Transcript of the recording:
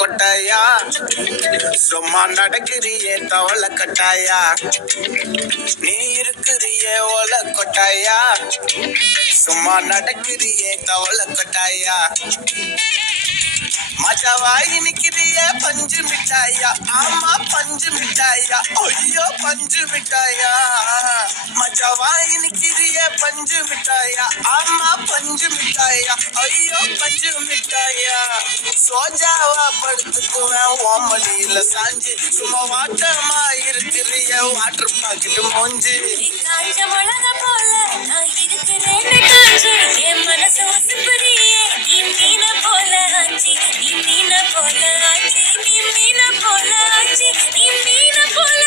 கொட்டாயா சும்மா நடக்கிறியே தவள கட்டாயா நீ இருக்கிறியே ஓல கொட்டாயா சும்மா நடக்கிறியே தவள கொட்டாயா மஜாவாய் நிக்கிறிய பஞ்சு மிட்டாயா ஆமா பஞ்சு மிட்டாயா ஐயோ பஞ்சு மிட்டாயா மஜாவாய் நிக்கிறிய பஞ்சு மிட்டாயா ஆமா பஞ்சு மிட்டாயா ஐயோ பஞ்சு மிட்டாயா சோஜாவா படுத்துக்குவேன் ஓமடியில சாஞ்சு சும்மா வாட்டமா இருக்கிறிய வாட்டர் பாக்கெட்டு மோஞ்சு காஞ்ச மிளகா போல நான் இருக்கிறேன்னு காஞ்சு என் மனசு உசுப்புறியே நீ மீன போல ஆஞ்சி நீ மீன போல ஆஞ்சி நீ மீன போல ஆஞ்சி நீ மீன போல